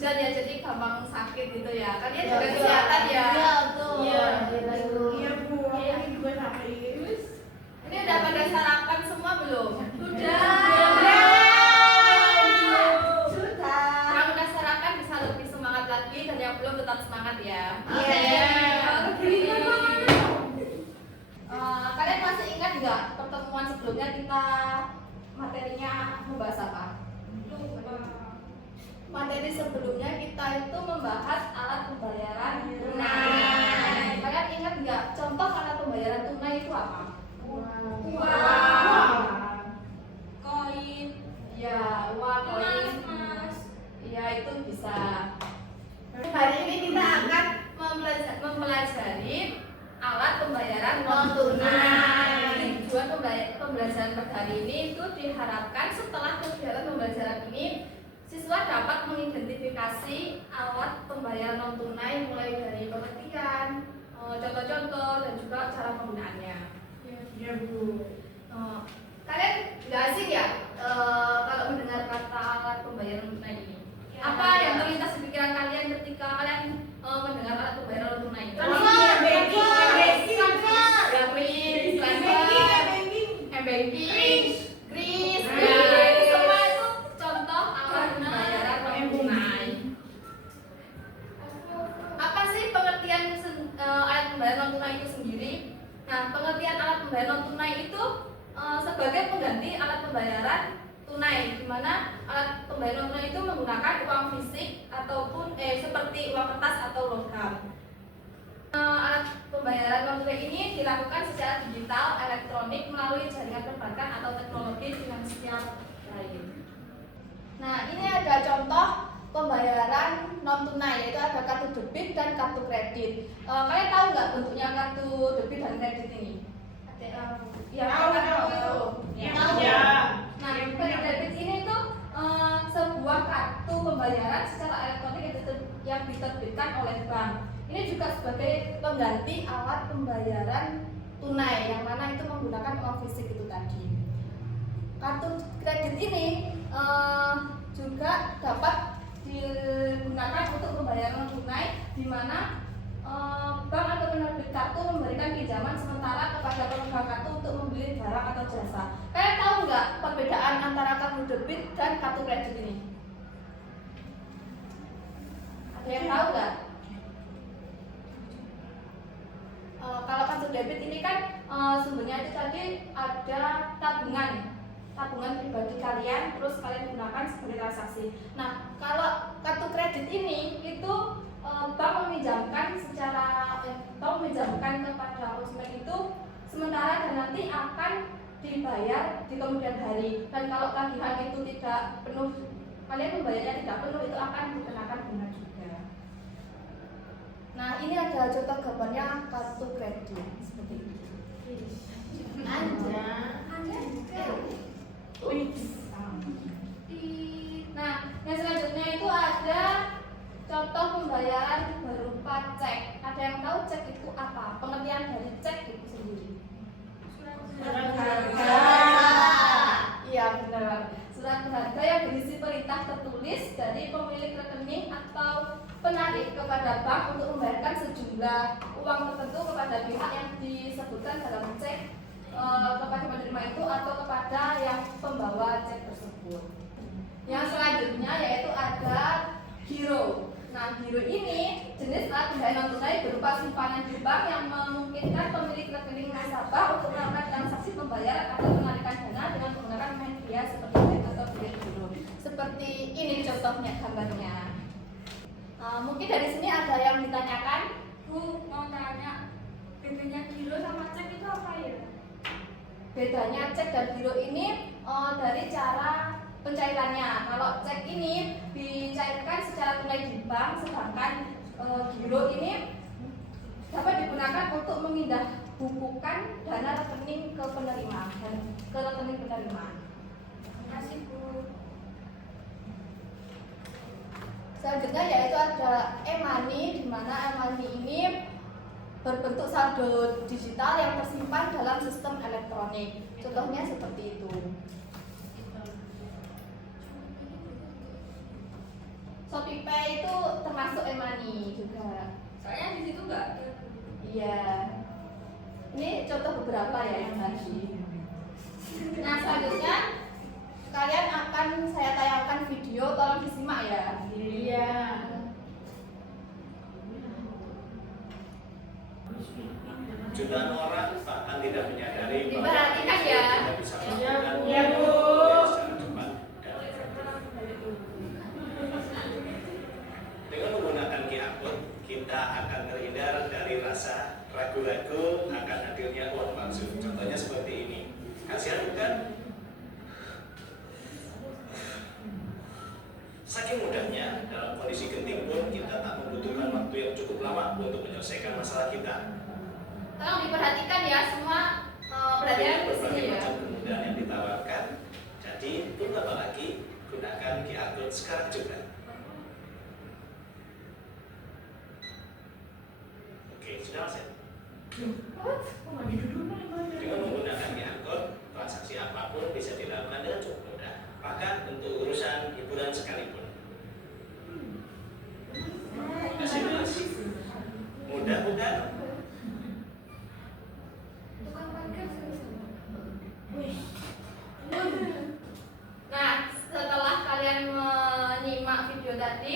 hujan ya, jadi gampang sakit gitu ya. Kalian jaga kesehatan ya. Iya, betul. Iya. Iya Bu, ini juga sakit. Ini udah pada sarapan semua belum? Sudah. Yang udah sarapan bisa lebih semangat lagi, dan yang belum tetap semangat ya. Iya. Kalian masih ingat nggak pertemuan sebelumnya kita materinya membahas apa? Materi sebelumnya kita itu membahas alat pembayaran tunai. Kalian ingat nggak contoh alat pembayaran tunai itu apa? Uang, koin, ya uang, koin, ya itu bisa. Hari ini kita akan mempelajari alat pembayaran non tunai. Tujuan pembelajaran pada hari ini itu diharapkan setelah kegiatan pembelajaran ini siswa dapat mengidentifikasi alat pembayaran non tunai mulai dari pengertian, contoh-contoh dan juga cara penggunaannya. Iya Bu. Kalian nggak asing ya kalau mendengar kata alat pembayaran non tunai ini? Apa yang terlintas di pikiran kalian ketika kalian mendengar alat pembayaran non tunai? Banking, kris, itu semua itu contoh alat pembayaran non tunai. Apa sih pengertian alat pembayaran non tunai itu sendiri? Nah, pengertian alat pembayaran non tunai itu sebagai pengganti alat pembayaran tunai, di mana alat pembayaran non tunai itu menggunakan uang fisik ataupun seperti uang kertas atau logam. Alat pembayaran non tunai ini dilakukan secara digital, elektronik melalui jaringan perbankan atau teknologi finansial lain. Nah, ini ada contoh pembayaran non tunai, yaitu ada kartu debit dan kartu kredit. Kalian tahu nggak bentuknya kartu debit dan kredit ini? Ya, tahu itu. Tahu. Nah, kartu debit ini tuh sebuah kartu pembayaran secara elektronik yang diterbitkan oleh bank. Ini juga sebagai pengganti alat pembayaran tunai yang mana itu menggunakan uang fisik itu tadi. Kartu kredit ini juga dapat digunakan untuk pembayaran non tunai, di mana bank atau penerbit kartu memberikan pinjaman sementara kepada pemegang kartu untuk membeli barang atau jasa. Kalian tahu nggak perbedaan antara kartu debit dan kartu kredit ini? Ada yang tahu nggak? Kalau kartu debit ini kan sumbernya itu tadi ada tabungan pribadi kalian, terus kalian gunakan sebagai transaksi. Nah, kalau kartu kredit ini itu bank meminjamkan kepada konsumen itu sementara dan nanti akan dibayar di kemudian hari. Dan kalau tagihan itu tidak penuh, kalian membayarnya tidak penuh, itu akan dikenakan bunga juga. Nah, ini ada contoh gambarnya kartu kredit seperti ini. Nah, yang selanjutnya itu ada contoh pembayaran berupa cek. Ada yang tahu cek itu apa? Pengertian dari cek itu sendiri? Surat harga. Iya benar. Surat berharga yang berisi perintah tertulis dari pemilik rekening atau penarik kepada bank untuk membayarkan sejumlah uang tertentu kepada pihak yang disebutkan dalam cek kepada penerima itu atau kepada yang pembawa cek tersebut. Yang selanjutnya yaitu ada giro. Nah, giro ini jenis alat pembayaran non tunai berupa simpanan di bank yang memungkinkan pemilik rekening nasabah untuk melakukan transaksi pembayaran atau penarikan dana dengan menggunakan media seperti bank atau giro. Seperti ini contohnya gambarnya. Mungkin dari sini ada yang ditanyakan. Bu, mau tanya, bedanya giro sama cek itu apa ya? Bedanya cek dan giro ini dari cara pencairannya. Kalau cek ini dicairkan secara tunai di bank, sedangkan giro ini dapat digunakan untuk memindah bukukan dana rekening ke penerima dan ke rekening penerima. Terima kasih Bu. Selanjutnya yaitu ada e-money, di mana e-money ini berbentuk saldo digital yang tersimpan dalam sistem elektronik. Contohnya seperti itu. Shopee Pay itu termasuk e-money juga. Soalnya di situ nggak ada. Iya. Ini contoh beberapa ya yang tadi. Nah selanjutnya kalian akan saya tayangkan video, tolong disimak ya. Iya. Jutaan orang bahkan tidak menyadari bahwa Diperhatikan ya. tidak bisa melakukan Ya, Bu. secara cepat dan efektif. Dengan menggunakan QR code, kita akan terhindar dari rasa ragu-ragu akan hadirnya uang palsu. Contohnya seperti ini. Kasihan bukan? Saking mudahnya, dalam kondisi genting pun kita tak membutuhkan waktu yang cukup lama untuk menyelesaikan masalah kita. Tolong diperhatikan ya semua, perhatian di sini Berbagai ya. macam kemudahan yang ditawarkan. Jadi, tunggu apa lagi? Gunakan QR code sekarang juga. Oke, sudah Mas ya? Dengan menggunakan QR code, transaksi apapun bisa dilakukan dengan cukup mudah. Bahkan untuk urusan hiburan sekalipun. Kasih Mas. Mudah bukan? Tukang parkir sama-sama. Nah setelah kalian menyimak video tadi,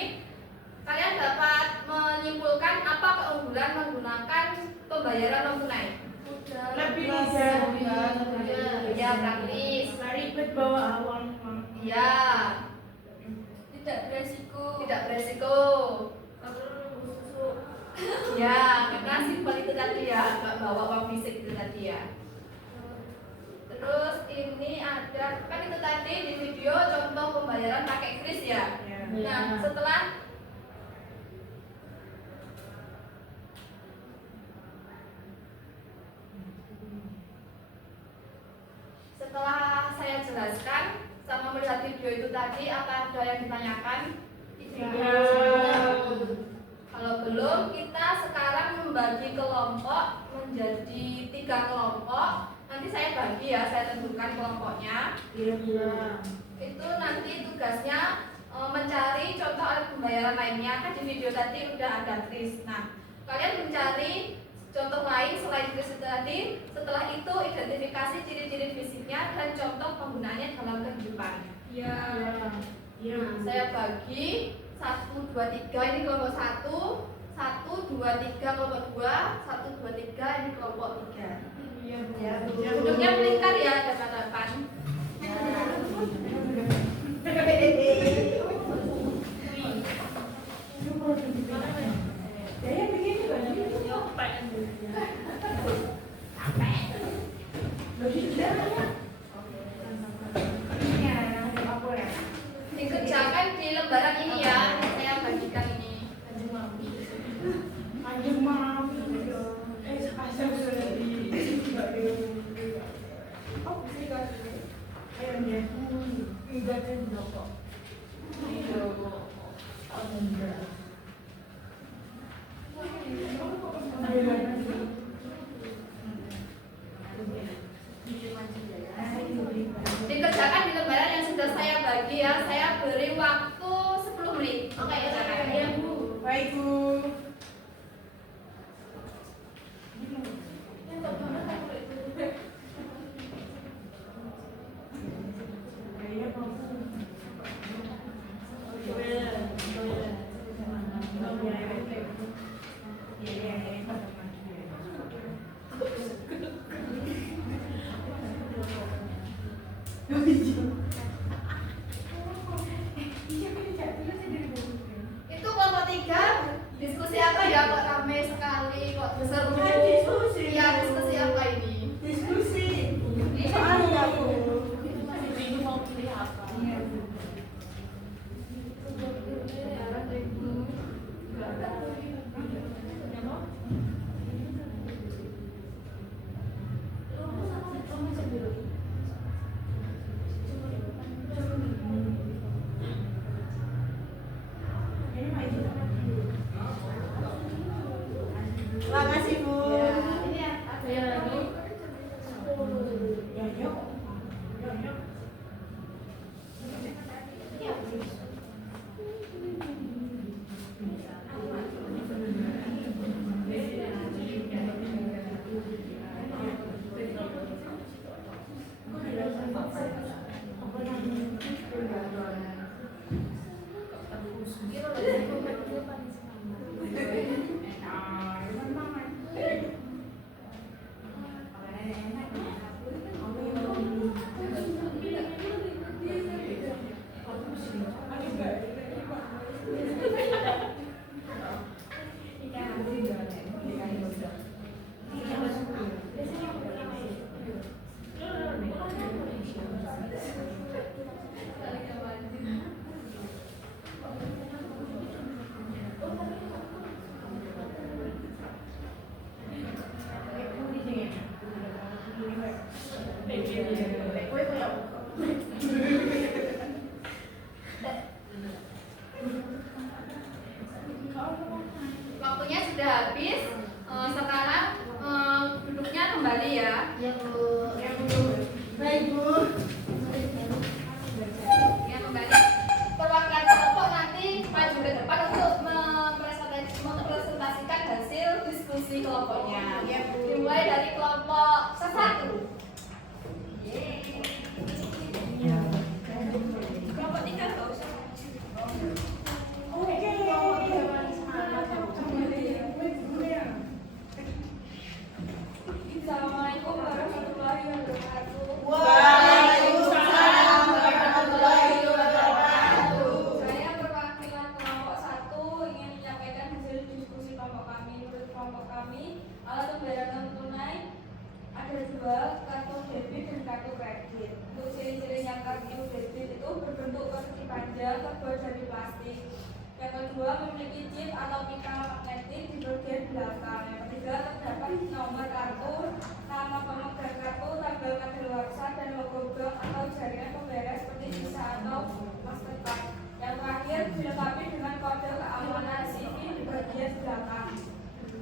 kalian dapat menyimpulkan apa keunggulan menggunakan pembayaran non tunai. Lebih mudah. Ya praktis. Nggak ribet bawa uang. Ya, Tidak beresiko. tidak beresiko. Ya, karena simpel itu tadi ya, nggak bawa uang fisik itu tadi ya. Terus ini ada, kan itu tadi di video contoh pembayaran pakai kris ya. Nah, setelah saya jelaskan sama melihat video itu tadi, apa ada yang ditanyakan? Iya. Kalau belum, kita sekarang membagi kelompok menjadi 3 kelompok. Nanti saya bagi ya, saya tentukan kelompoknya. Iya. Itu nanti tugasnya mencari contoh alat pembayaran lainnya. Kan di video tadi udah ada kris. Nah, kalian mencari contoh lain selain kris itu tadi. Setelah itu identifikasi ciri-ciri fisiknya dan contoh penggunaannya dalam kehidupan. Ya. Iya. Nah, saya bagi 1, 2, 3 ini kelompok 1, 1, 2, 3 kelompok 2, 1, 2, 3 ini kelompok 3. Iya. Ya, duduknya melingkar ya, ada hadapan. Saya begini Pak. Dikerjakan di lembaran ini ya, saya bagikan ini. Anjing maaf. Asal sudah di. Oh, bisa kan? Ayamnya. Enggak kan kok. Dikerjakan di lembaran yang sudah saya bagi ya, saya beri waktu 10 menit. Oke, kerjakan. Iya, Bu. Baik, Bu. Iya, Bu. Itu kelompok 3 diskusi apa ya, kok ramai sekali, kok seru. Diskusi. Iya, diskusi apa ini? Diskusi. Ini Soalnya, Bu. Terima kasih, Bu. Ya, ini ada yang Waktunya sudah habis. Sekarang duduknya kembali ya. Ya Bu. Baik Bu. Ya kembali. Perwakilan kelompok nanti maju ke depan untuk mempresentasikan hasil diskusi kelompoknya. Ya Bu. Dimulai dari kelompok 1. Kelompok 3 nggak usah. Oke. Assalamualaikum warahmatullahi wabarakatuh. Waalaikumsalam warahmatullahi wabarakatuh. Saya perwakilan kelompok 1 ingin menyampaikan hasil diskusi kelompok kami. Menurut kelompok kami, alat pembayaran non tunai ada 2, kartu debit dan kartu kredit. Untuk ciri-cirinya kartu debit itu berbentuk persegi panjang terbuat dari plastik. Yang kedua memiliki chip atau pita magnetik di bagian belakang. Yang ketiga terdapat nomor kartu, nama pemegang kartu, tanggal kadaluarsa dan logo bank atau jaringan pembayaran seperti Visa atau Mastercard. Yang terakhir dilengkapi dengan kode keamanan CV di bagian belakang.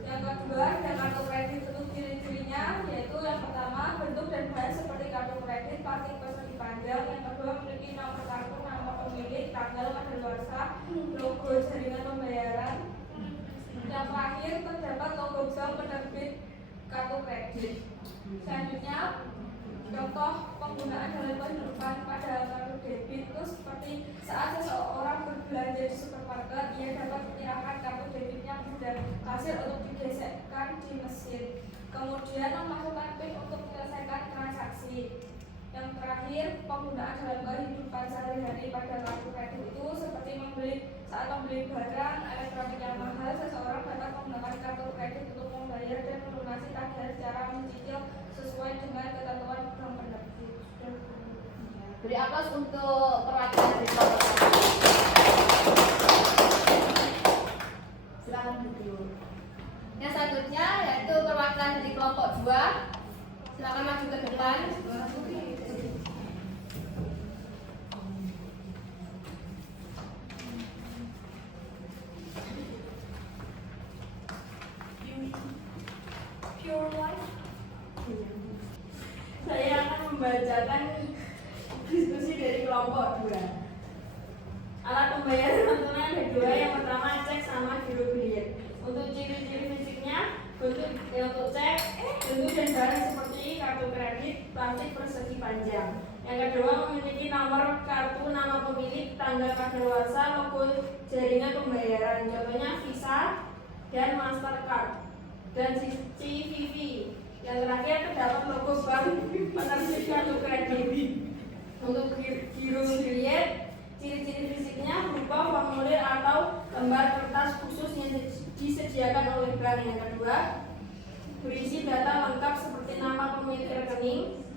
Yang kedua ada kartu kredit. Untuk ciri-cirinya yaitu yang pertama bentuk dan bahan seperti kartu kredit plastik persegi panjang. Yang kedua memiliki nomor kartu, nama pemilik, tanggal kadaluarsa, logo jaringan pembayaran. Yang terakhir terdapat logo bank penerbit kartu kredit. Selanjutnya contoh penggunaan dalam kehidupan pada kartu debit itu seperti saat seseorang berbelanja di supermarket, ia dapat menyerahkan kartu debitnya kepada kasir untuk digesekkan di mesin, kemudian memasukkan PIN untuk menyelesaikan transaksi. Yang terakhir, penggunaan dalam kehidupan sehari-hari pada kartu kredit itu seperti saat membeli barang elektronik yang mahal, seseorang dapat menggunakan kartu kredit untuk membayar dan melunasi tagihan secara mencicil sesuai dengan ketentuan bank penerbit. Beri aplaus untuk perwakilan dari kelompok 1. Silakan duduk. Yang selanjutnya yaitu perwakilan dari kelompok 2. Silakan maju ke depan. Pure Life. Saya akan membacakan diskusi dari kelompok 2. Alat pembayaran non tunai ada 2. Yang pertama cek sama giro biliet. Untuk ciri-ciri fisiknya, untuk cek bentuk dan bahan seperti kartu kredit plastik persegi panjang. Yang kedua memiliki nomor kartu, nama pemilik, tanggal kadaluarsa, logo jaringan pembayaran. Contohnya Visa dan Mastercard dan CVV. Yang terakhir terdapat logo bank penerbit kartu kredit. Untuk giro biliet, ciri-ciri fisiknya berupa formulir atau lembar kertas khusus yang disediakan oleh bank. Yang kedua, berisi data lengkap seperti nama pemilik rekening,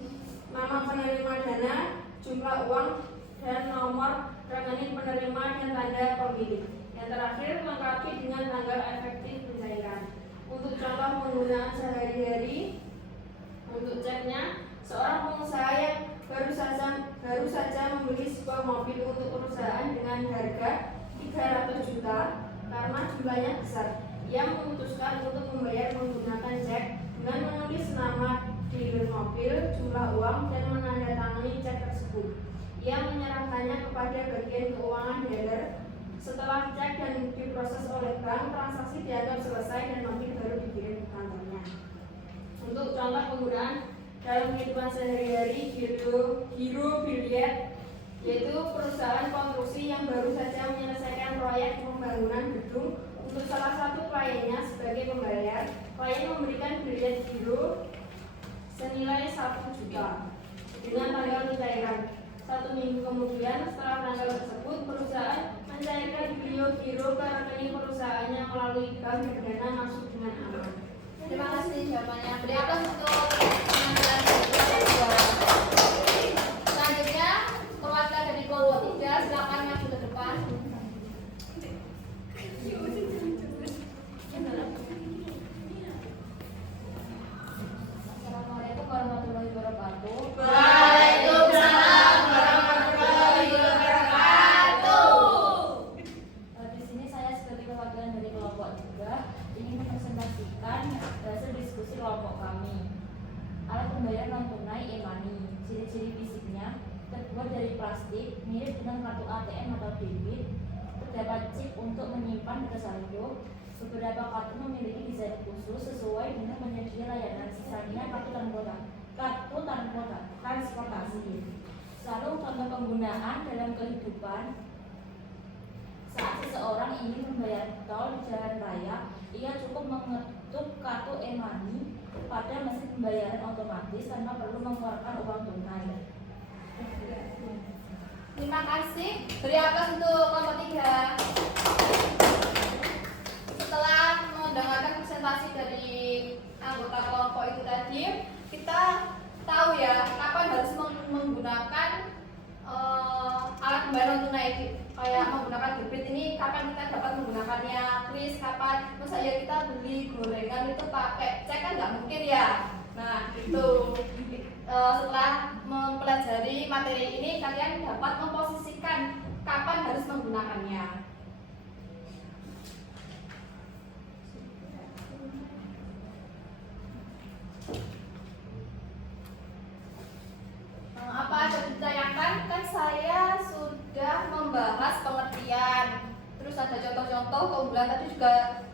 nama penerima dana, jumlah uang, dan nomor rekening penerima dan tanda pemilik. Yang terakhir, lengkapi dengan tanggal efektif pencairan. Untuk contoh penggunaan sehari-hari, untuk ceknya, seorang pengusaha yang baru saja membeli sebuah mobil untuk perusahaan dengan harga 300 juta karena jumlahnya besar. Ia memutuskan untuk membayar menggunakan cek dengan menulis nama dealer mobil, jumlah uang, dan menandatangani cek tersebut. Ia menyerahkannya kepada bagian keuangan dealer. Setelah cek dan diproses oleh bank, transaksi dianggap selesai dan mobil baru dikirim ke kantornya. Untuk contoh penggunaan dalam kehidupan sehari-hari, giro biliet yaitu perusahaan konstruksi yang baru saja menyelesaikan proyek satu kliennya sebagai pembayar. Klien memberikan bilet giro senilai 1 juta dengan tanggal pencairan 1 minggu kemudian. Setelah tanggal tersebut, perusahaan mencairkan giro ke rekening perusahaannya melalui bank dan dana masuk dengan aman. Terima kasih jawabannya. Beri aplaus untuk penampilan kedua. Selanjutnya, perwakilan dari kelompok 3, silakan maju ke depan. Assalamualaikum warahmatullahi wabarakatuh. Waalaikumsalam warahmatullahi wabarakatuh. Di sini saya sebagai perwakilan dari kelompok 3 ingin mempresentasikan hasil diskusi kelompok kami. Alat pembayaran non tunai e-money. Ciri-ciri fisiknya terbuat dari plastik, mirip dengan kartu ATM atau debit. Terdapat chip untuk menyimpan data saldo. Beberapa kartu memiliki desain khusus sesuai dengan penyedia layanan. Sisanya kartu tanpa transportasi. Selalu contoh penggunaan dalam kehidupan. Saat seseorang ingin membayar tol di jalan raya, ia cukup mengetuk kartu e-money pada mesin pembayaran otomatis tanpa perlu mengeluarkan uang tunai. Terima kasih. Beri aplaus untuk kelompok 3. Setelah mendengarkan presentasi dari anggota kelompok itu tadi, kita tahu ya kapan harus menggunakan alat pembayaran tunai. Kayak menggunakan debit ini kapan kita dapat menggunakannya, kris kapan. Misalnya kita beli gorengan itu pakai cek kan nggak mungkin ya. Nah itu setelah mempelajari materi ini kalian dapat memposisikan kapan harus menggunakannya. Apa ada ditanyakan? Kan saya sudah membahas pengertian, terus ada contoh-contoh keunggulan tadi juga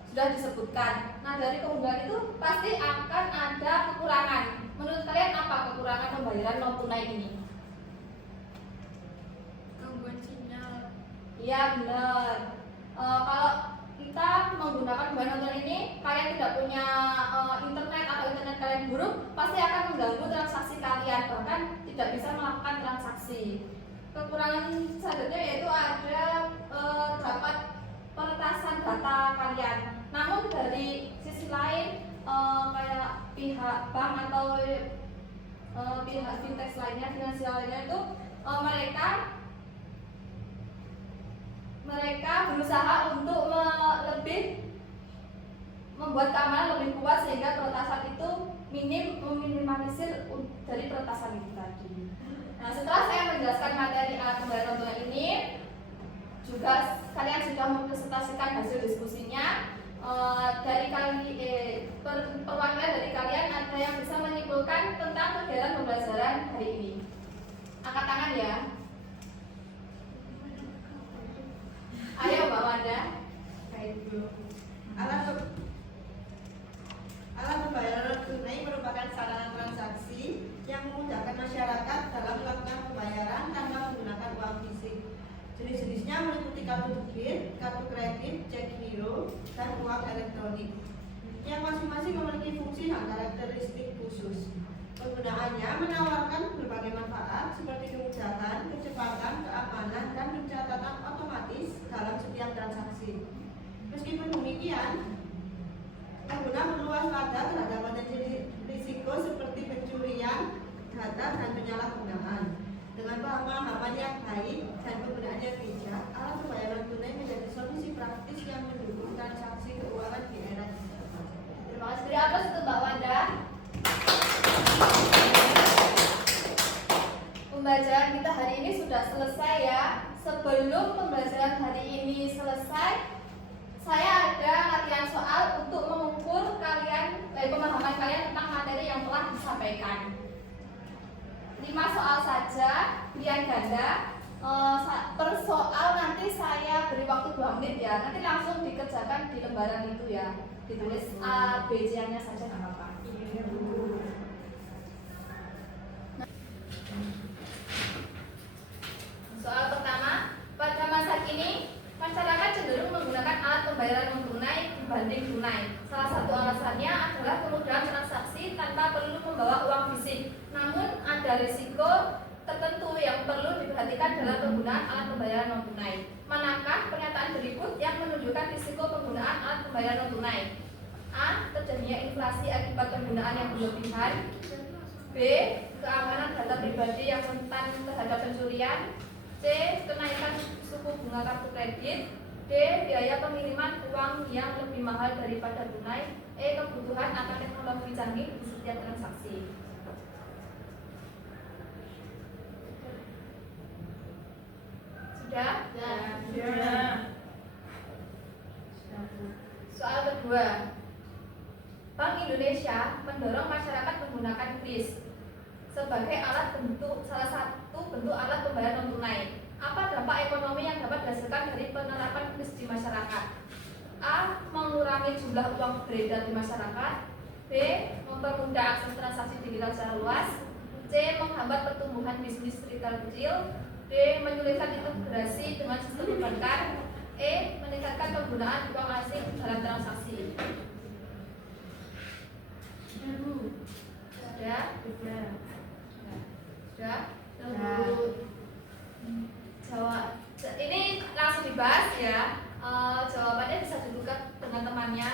sudah disebutkan. Nah dari keunggulan itu pasti akan ada kekurangan. Menurut kalian apa kekurangan pembayaran non tunai ini? Gangguan sinyal. Iya benar. Kalau kita menggunakan pembayaran non tunai ini, kalian tidak punya internet atau internet kalian buruk, pasti akan mengganggu transaksi kalian, bahkan tidak bisa melakukan transaksi. Kekurangan selanjutnya yaitu ada dapat peretasan data kalian. Namun dari sisi lain kayak pihak bank atau pihak fintech lainnya, finansial lainnya itu mereka berusaha untuk membuat keamanan lebih kuat sehingga peretasan itu meminimalisir dari peretasan itu tadi. Nah, setelah saya menjelaskan materi alat pembayaran tunai ini, juga kalian sudah mempresentasikan hasil diskusinya. Dari perwakilan dari kalian ada yang bisa menyimpulkan tentang kegiatan pembelajaran hari ini? Angkat tangan ya. Ayo Mbak Wanda. Alat pembayaran tunai merupakan sarana transaksi yang memudahkan masyarakat dalam melakukan pembayaran tanpa menggunakan uang fisik. Jenis-jenisnya meliputi kartu debit, kartu kredit, cek giro, dan uang elektronik, yang masing-masing memiliki fungsi dan karakteristik khusus. Penggunaannya menawarkan berbagai manfaat seperti kemudahan, kecepatan, keamanan, dan pencatatan otomatis dalam setiap transaksi. Meskipun demikian, pengguna perlu waspada terhadap potensi risiko seperti pencurian data dan penyalahgunaan. Dengan pemahaman yang baik dan penggunaan yang bijak, alat pembayaran tunai menjadi solusi praktis yang mendukung transaksi keuangan di era digital. Terima kasih. Beri aplaus untuk Mbak Wanda. Pembelajaran kita hari ini sudah selesai ya. Sebelum pembelajaran hari ini selesai, saya ada latihan soal untuk mengukur pemahaman kalian tentang materi yang telah disampaikan. 5 soal saja, pilihan ganda. Per soal nanti saya beri waktu 2 menit ya. Nanti langsung dikerjakan di lembaran itu ya. Ditulis A, B, C-nya saja nggak apa-apa. Soal pertama, pada masa kini masyarakat cenderung menggunakan alat pembayaran non tunai dibanding tunai. Salah satu alasannya adalah kemudahan transaksi tanpa perlu membawa uang fisik. Namun ada risiko tertentu yang perlu diperhatikan dalam penggunaan alat pembayaran non tunai. Manakah pernyataan berikut yang menunjukkan risiko penggunaan alat pembayaran non tunai? A. Terjadinya inflasi akibat penggunaan yang berlebihan. B. Keamanan data pribadi yang rentan terhadap pencurian. C. Kenaikan suku bunga kartu kredit. D. Biaya pengiriman uang yang lebih mahal daripada tunai. E. Kebutuhan akan teknologi canggih di setiap transaksi. Sudah? Sudah. Soal kedua. Bank Indonesia mendorong masyarakat menggunakan kris sebagai salah satu bentuk alat pembayaran non tunai. Apa dampak ekonomi yang dapat dihasilkan dari penerapan kris di masyarakat? A. Mengurangi jumlah uang beredar di masyarakat. B. Mempermudah akses transaksi digital secara luas. C. Menghambat pertumbuhan bisnis retail kecil. D. Menyulitkan integrasi dengan sistem perbankan. E. Meningkatkan penggunaan uang asing dalam transaksi. Sudah? Sudah? Jawab. Ini langsung dibahas ya. Jawabannya bisa dibuka dengan temannya.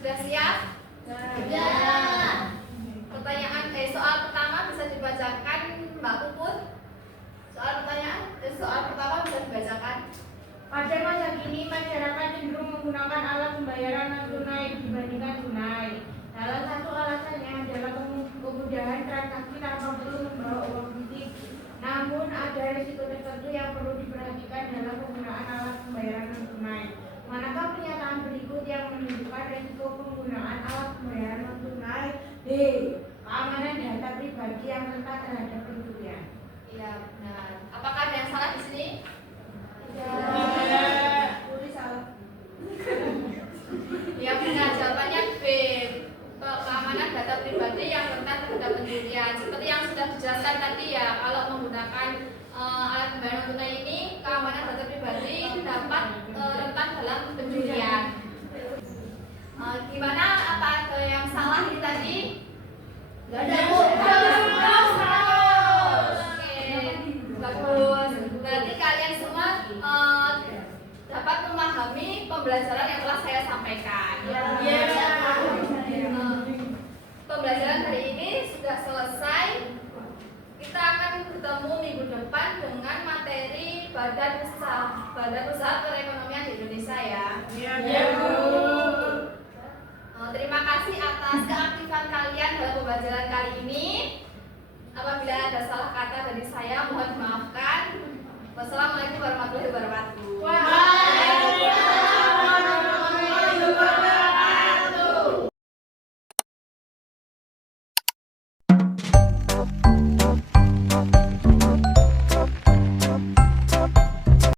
Sudah siap? Sudah. Soal pertama bisa dibacakan Mbak Puput. Soal pertama bisa dibacakan. Pada masa kini, masyarakat cenderung menggunakan alat pembayaran non tunai dibandingkan tunai. Salah satu alasannya adalah kemudahan transaksi tanpa perlu membawa uang fisik. Namun ada risiko tertentu yang perlu diperhatikan dalam penggunaan alat pembayaran non tunai. Manakah pernyataan berikut yang menunjukkan risiko penggunaan alat pembayaran non tunai? D. Keamanan data pribadi yang rentan terhadap pencurian. Iya, benar. Apakah ada yang salah di sini? Tulis salah. Ya benar, jawabannya B. Keamanan data pribadi yang rentan terhadap pencurian. Seperti yang sudah dijelaskan tadi ya, kalau menggunakan alat pembayaran non tunai ini, keamanan data pribadi dapat rentan dalam pencurian. Gimana? Apa ada yang salah ini tadi? Gak ada. Bagus. Berarti kalian semua dapat memahami pembelajaran yang telah saya sampaikan. Pembelajaran hari ini sudah selesai. Kita akan bertemu minggu depan dengan materi Badan Usaha Perekonomian